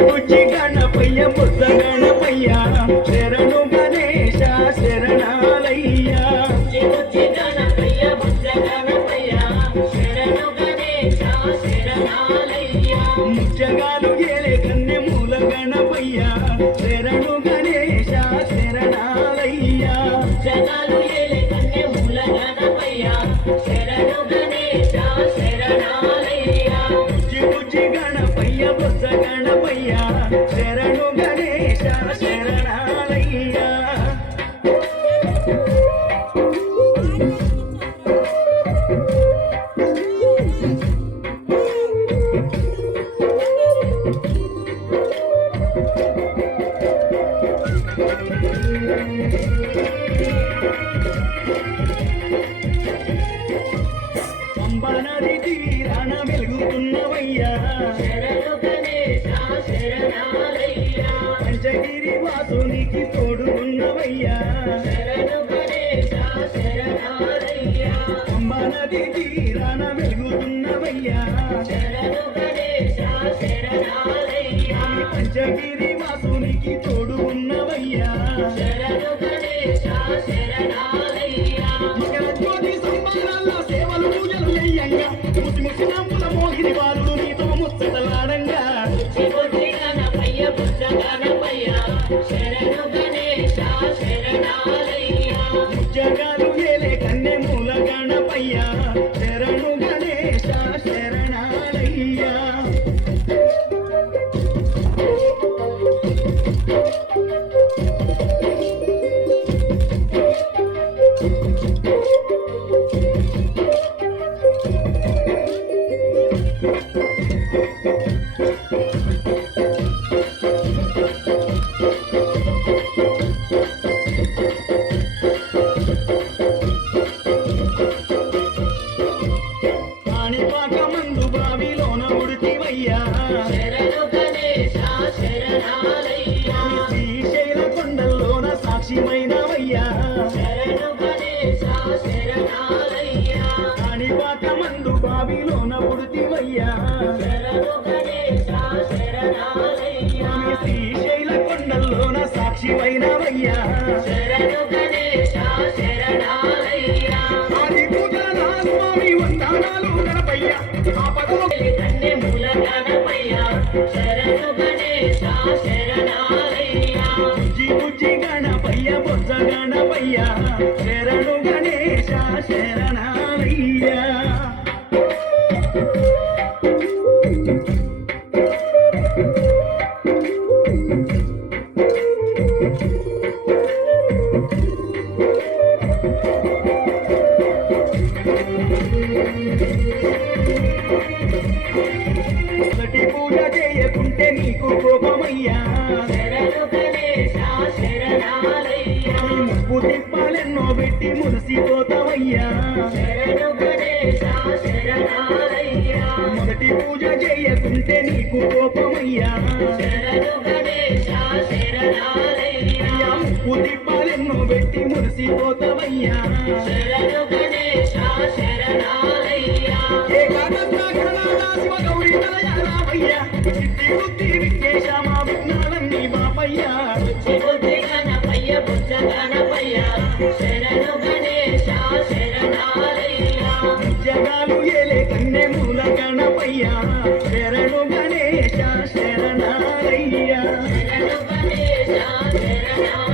బుజ్జి గణపయ్య బుద్ధ గణపయ్య శరణు గణేశ శరణాలయ్య బుజ్జి గణపయ్య బుద్ధ గణపయ్య శరణు గణేశ శరణాలయ్య ముచ్చగాలు ఏలే కన్నె మూల గణపయ్య శరణు గణేశ శరణాలయ్య జగాలు ఏలే కన్నె మూల గణపయ్య శరణు గణేశ శరణాలయ్య బుజ్జి గణపయ్య బుద్ధ గణపయ్య శరణు గణేశ శరణాలయ్య పంబనది తీరాన వెలుగుతున్నవయ్యా శరణు గణేశ శరణాలయ్య పంచగిరి వాసునికి తోడు ఉన్నవయ్యా శరణు గణేశ శరణాలయ్య పంబనది తీరాన వెలుగుతున్నవయ్యా శరణు గణేశ శరణాలయ్య పంచగిరి వాసునికి తోడు ఉన్నవయ్యా శరణు గణేశ శరణాలయ్య మకర జ్యోతి సంబరాల సేవలు పూజలు చెయ్యంగా ముసి ముసి నవ్వుల మోహిని బాలుడు నీతో ముచ్చటలాడంగా బుజ్జి గణపయ్య బుద్ధ గణపయ్య శరణు గణేశ శరణాలయ్య జగాలు ఏలే కన్నె మూల గణపయ్య శరణు గణేశ శరణాలయ్య కాణిపాక మందు బావిలోన ఉడితివయ్యా శరణు గణేశ శరణాలయ్య శ్రీశైల కొండల్లోన సాక్షిమైనవయ్యా శరణు గణేశ శరణాలయ్య కాణిపాక మందు బావిలోన ఉడితివయ్యా శరణు గణేశ శరణాలయ్య శ్రీశైల కొండల్లోన సాక్షిమైనవయ్యా శరణు గణేశ శరణాలయ్య ఆది పూజల స్వామి వందనాలు గణపయ్య ఆపదలో కన్నె మూల గణపయ్య శరణు గణేశ శరణాలయ్య బుజ్జి గణపయ్య బొజ్జ గణపయ్య శరణు గణేశ శరణాలయ్య మొదటి పూజ చేయకుంటే నీకు కోపమయ్యా శరణు గణేశ శరణాలయ్య ముప్పు తిప్పాలెన్నో పెట్టి మురిసిపోతావయ్యా శరణు గణేశ శరణాలయ్య మొదటి పూజ చేయకుంటే నీకు కోపమయ్యా శరణు గణేశ శరణాలయ్య ముప్పు తిప్పాలెన్నో పెట్టి మురిసిపోతావయ్యా శరణు గణేశ శరణాలయ్య ఏకాదశ గణనాథ శివ గౌరీ తలయారామయ్యా సిద్ధి బుద్ధి విఘ్నేశ మా విఘ్నాలన్నీ బాపయ్యా బుద్ధి గణపయ్య బుద్ధ గణపయ్య శరణు గణేశ శరణాలయ్య జగాలు ఏలే కన్నె మూల గణపయ్య శరణు గణేశ శరణాలయ్య శరణు గణేశ శరణాలయ్య